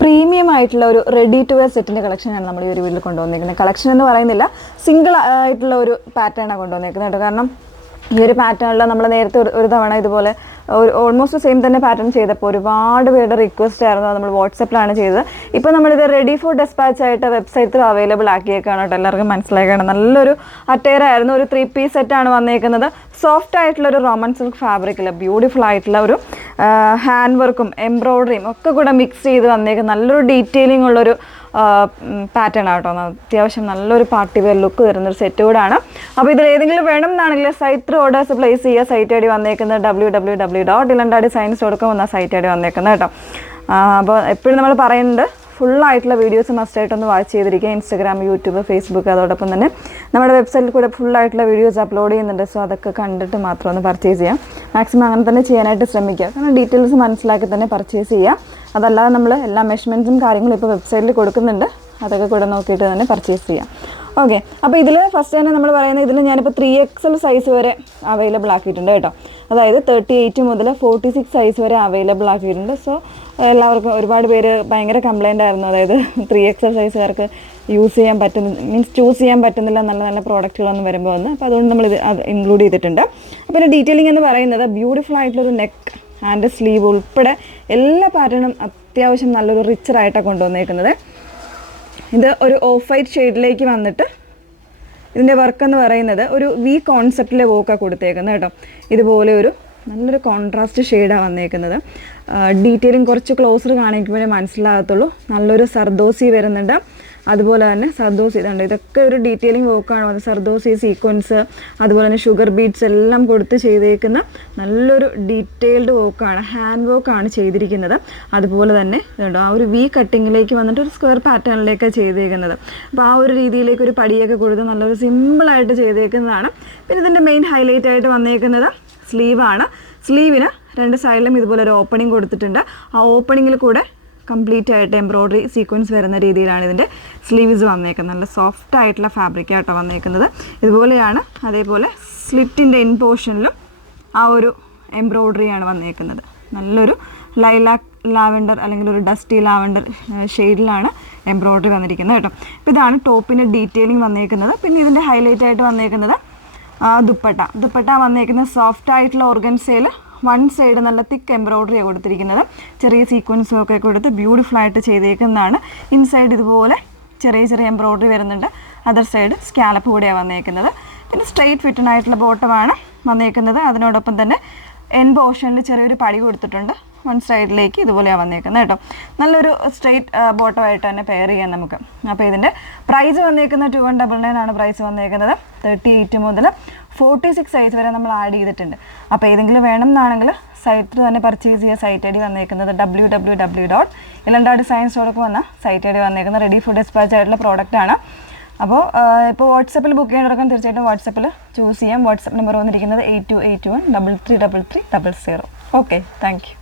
Premium ആയിട്ടുള്ള ഒരു ready to wear സെറ്റിൻ്റെ കളക്ഷനാണ് നമ്മൾ ഈ ഒരു വീട്ടിൽ കൊണ്ടുവന്നിരിക്കുന്നത്. കളക്ഷൻ എന്ന് പറയുന്നില്ല, സിംഗിൾ ആയിട്ടുള്ള ഒരു പാറ്റേണാണ് കൊണ്ടുവന്നിരിക്കുന്നത് കേട്ടോ. കാരണം ഈ ഒരു പാറ്റേണിൽ നമ്മൾ നേരത്തെ ഒരു തവണ ഇതുപോലെ ഒരു ഓൾമോസ്റ്റ് സെയിം തന്നെ പാറ്റേൺ ചെയ്തപ്പോൾ ഒരുപാട് പേരുടെ റിക്വസ്റ്റ് ആയിരുന്നു. നമ്മൾ വാട്സപ്പിലാണ് ചെയ്തത്. ഇപ്പോൾ നമ്മളിത് റെഡി ഫോർ ഡെസ്പാച്ച് ആയിട്ട് വെബ്സൈറ്റിൽ അവൈലബിൾ ആക്കിയേക്കാണ് കേട്ടോ. എല്ലാവർക്കും മനസ്സിലാക്കണം. നല്ലൊരു അറ്റയർ ആയിരുന്നു. ഒരു 3 പീസ് സെറ്റാണ് വന്നേക്കുന്നത്. സോഫ്റ്റ് ആയിട്ടുള്ള ഒരു റോമൻ സിൽക്ക് ഫാബ്രിക്കിൽ ബ്യൂട്ടിഫുൾ ആയിട്ടുള്ള ഒരു ഹാൻഡ് വർക്കും എംബ്രോയ്ഡറിയും ഒക്കെ കൂടെ മിക്സ് ചെയ്ത് വന്നേക്കുന്ന നല്ലൊരു ഡീറ്റെയിലിംഗ് ഉള്ളൊരു പാറ്റേൺ ആട്ടോ. അത്യാവശ്യം നല്ലൊരു പാർട്ടി വെയർ ലുക്ക് തരുന്നൊരു സെറ്റ് കൂടാണ്. അപ്പോൾ ഇതിൽ ഏതെങ്കിലും വേണം എന്നാണെങ്കിൽ സൈറ്റ് ത്രൂ ഓർഡേഴ്സ് പ്ലേസ് ചെയ്യുക. സൈറ്റ് ഐ ഡി വന്നേക്കുന്നത് www.ilandadiscience.com എന്ന സൈറ്റ് ഐ ഡി വന്നേക്കുന്നത് കേട്ടോ. അപ്പോൾ എപ്പോഴും നമ്മൾ പറയുന്നുണ്ട്, ഫുള്ളായിട്ടുള്ള വീഡിയോസ് മസ്റ്റായിട്ടൊന്ന് വാച്ച് ചെയ്തിരിക്കുക. ഇൻസ്റ്റാഗ്രാം, യൂട്യൂബ്, ഫേസ്ബുക്ക്, അതോടൊപ്പം തന്നെ നമ്മുടെ വെബ്സൈറ്റിൽ കൂടെ ഫുള്ളായിട്ടുള്ള വീഡിയോസ് അപ്ലോഡ് ചെയ്യുന്നുണ്ട്. സോ അതൊക്കെ കണ്ടിട്ട് മാത്രം ഒന്ന് പർച്ചേസ് ചെയ്യാം. മാക്സിമം അങ്ങനെ തന്നെ ചെയ്യാനായിട്ട് ശ്രമിക്കുക. കാരണം ഡീറ്റെയിൽസ് മനസ്സിലാക്കി തന്നെ പർച്ചേസ് ചെയ്യുക. അതല്ലാതെ നമ്മൾ എല്ലാ മെഷർമെൻറ്റ്സും കാര്യങ്ങളും ഇപ്പോൾ വെബ്സൈറ്റിൽ കൊടുക്കുന്നുണ്ട്. അതൊക്കെ കൂടെ നോക്കിയിട്ട് തന്നെ പർച്ചേസ് ചെയ്യാം. ഓക്കെ, അപ്പോൾ ഇതിൽ ഫസ്റ്റ് തന്നെ നമ്മൾ പറയുന്നത്, ഇതിൽ ഞാനിപ്പോൾ 3XL സൈസ് വരെ അവൈലബിൾ ആക്കിയിട്ടുണ്ട് കേട്ടോ. അതായത് 38 മുതൽ 46 സൈസ് വരെ അവൈലബിൾ ആക്കിയിട്ടുണ്ട്. സോ എല്ലാവർക്കും ഒരുപാട് പേര് ഭയങ്കര കംപ്ലൈൻ്റ് ആയിരുന്നു. അതായത് 3XL സൈസുകാർക്ക് യൂസ് ചെയ്യാൻ മീൻസ് ചൂസ് ചെയ്യാൻ പറ്റുന്നില്ല നല്ല നല്ല പ്രോഡക്റ്റുകളൊന്നും വരുമ്പോൾ വന്ന്. അപ്പോൾ അതുകൊണ്ട് നമ്മൾ അത് ഇൻക്ലൂഡ് ചെയ്തിട്ടുണ്ട്. അപ്പോൾ ഇതിൻ്റെ ഡീറ്റെയിലിംഗ് എന്ന് പറയുന്നത് ബ്യൂട്ടിഫുൾ ആയിട്ടുള്ളൊരു നെക്ക് ആൻഡ് സ്ലീവ് ഉൾപ്പെടെ എല്ലാ പാറ്റേണും അത്യാവശ്യം നല്ലൊരു റിച്ചറായിട്ടാണ് കൊണ്ടുവന്നേക്കുന്നത്. ഇത് ഒരു ഓഫ് വൈറ്റ് ഷെയ്ഡിലേക്ക് വന്നിട്ട് ഇതിൻ്റെ വർക്ക് എന്ന് പറയുന്നത് ഒരു വി കോൺസെപ്റ്റിലെ വർക്കാണ് കൊടുത്തേക്കുന്നത് കേട്ടോ. ഇതുപോലെ ഒരു നല്ലൊരു കോൺട്രാസ്റ്റ് ഷെയ്ഡാണ് വന്നേക്കുന്നത്. ഡീറ്റെയിലിംഗ് കുറച്ച് ക്ലോസർ കാണിക്കുമ്പോഴേ മനസ്സിലാകത്തുള്ളൂ. നല്ലൊരു സർദോസി വരുന്നുണ്ട്. അതുപോലെ തന്നെ സർദോസി ഇതുണ്ട്. ഇതൊക്കെ ഒരു ഡീറ്റെയിലിംഗ് വർക്കാണ് വന്നത്. സർദോസി സീക്വൻസ്, അതുപോലെ തന്നെ ഷുഗർ ബീഡ്സ് എല്ലാം കൊടുത്ത് ചെയ്തേക്കുന്ന നല്ലൊരു ഡീറ്റെയിൽഡ് വർക്കാണ്, ഹാൻഡ് വർക്കാണ് ചെയ്തിരിക്കുന്നത്. അതുപോലെ തന്നെ ഇതുണ്ടോ, ആ ഒരു വി കട്ടിങ്ങിലേക്ക് വന്നിട്ട് ഒരു സ്ക്വയർ പാറ്റേണിലേക്കാണ് ചെയ്തേക്കുന്നത്. അപ്പോൾ ആ ഒരു രീതിയിലേക്ക് ഒരു പടിയൊക്കെ കൊടുത്ത് നല്ലൊരു സിമ്പിളായിട്ട് ചെയ്തേക്കുന്നതാണ്. പിന്നെ ഇതിൻ്റെ മെയിൻ ഹൈലൈറ്റ് ആയിട്ട് വന്നേക്കുന്നത് സ്ലീവാണ്. സ്ലീവിന് 2 സൈഡിലും ഇതുപോലെ ഒരു ഓപ്പണിംഗ് കൊടുത്തിട്ടുണ്ട്. ആ ഓപ്പണിങ്ങിൽ കൂടെ കംപ്ലീറ്റ് ആയിട്ട് എംബ്രോയ്ഡറി സീക്വൻസ് വരുന്ന രീതിയിലാണ് ഇതിൻ്റെ സ്ലീവ്സ് വന്നേക്കുന്നത്. നല്ല സോഫ്റ്റ് ആയിട്ടുള്ള ഫാബ്രിക്കായിട്ടോ വന്നേക്കുന്നത്. ഇതുപോലെയാണ്. അതേപോലെ സ്ലിറ്റിൻ്റെ ഇൻ പോർഷനിലും ആ ഒരു എംബ്രോയ്ഡറിയാണ് വന്നേക്കുന്നത്. നല്ലൊരു ലൈലാക്ക് ലാവൻഡർ അല്ലെങ്കിൽ ഒരു ഡസ്റ്റി ലാവൻഡർ ഷെയ്ഡിലാണ് എംബ്രോയ്ഡറി വന്നിരിക്കുന്നത് കേട്ടോ. അപ്പോൾ ഇതാണ് ടോപ്പിൻ്റെ ഡീറ്റെയിലിംഗ് വന്നേക്കുന്നത്. പിന്നെ ഇതിൻ്റെ ഹൈലൈറ്റ് ആയിട്ട് വന്നേക്കുന്നത് ദുപ്പട്ട വന്നേക്കുന്നത് സോഫ്റ്റ് ആയിട്ടുള്ള ഓർഗൻസയിൽ 1 സൈഡ് നല്ല തിക്ക് എംബ്രോയ്ഡറിയാണ് കൊടുത്തിരിക്കുന്നത്. ചെറിയ സീക്വൻസും ഒക്കെ കൊടുത്ത് ബ്യൂട്ടിഫുൾ ആയിട്ട് ചെയ്തേക്കുന്നതാണ്. ഇൻസൈഡ് ഇതുപോലെ ചെറിയ എംബ്രോയ്ഡറി വരുന്നുണ്ട്. അതർ സൈഡ് സ്കാലപ്പ് കൂടെയാണ് വന്നേക്കുന്നത്. പിന്നെ സ്ട്രെയിറ്റ് ഫിറ്റനായിട്ടുള്ള ബോട്ടമാണ് വന്നേക്കുന്നത്. അതിനോടൊപ്പം തന്നെ എൻ പോർഷനിൽ ചെറിയൊരു പടി കൊടുത്തിട്ടുണ്ട്. 1 സൈഡിലേക്ക് ഇതുപോലെയാണ് വന്നേക്കുന്നത് കേട്ടോ. നല്ലൊരു സ്ട്രെയിറ്റ് ബോട്ടമായിട്ട് തന്നെ പെയർ ചെയ്യാം നമുക്ക്. അപ്പോൾ ഇതിൻ്റെ പ്രൈസ് വന്നേക്കുന്നത് 2199 ആണ് പ്രൈസ് വന്നേക്കുന്നത്. 38 മുതൽ 46 സൈസ് വരെ നമ്മൾ ആഡ് ചെയ്തിട്ടുണ്ട്. അപ്പോൾ ഏതെങ്കിലും വേണം എന്നാണെങ്കിൽ സൈറ്റിൽ തന്നെ പർച്ചേസ് ചെയ്യുക. സൈറ്റ് ഐ ഡി വന്നേക്കുന്നത് www.ilandadiscience.com എന്ന സൈറ്റ് ഐ ഡി വന്നേക്കുന്നത് റെഡി ഫോർ ഡെസ്പാച്ച് ആയിട്ടുള്ള പ്രോഡക്റ്റാണ്. അപ്പോൾ ഇപ്പോൾ വാട്സപ്പിൽ ബുക്ക് ചെയ്യേണ്ടവർക്കും തീർച്ചയായിട്ടും വാട്സപ്പിൽ ചൂസ് ചെയ്യാം. വാട്സപ്പ് നമ്പർ വന്നിരിക്കുന്നത് 8281 333300. Okay, thank you.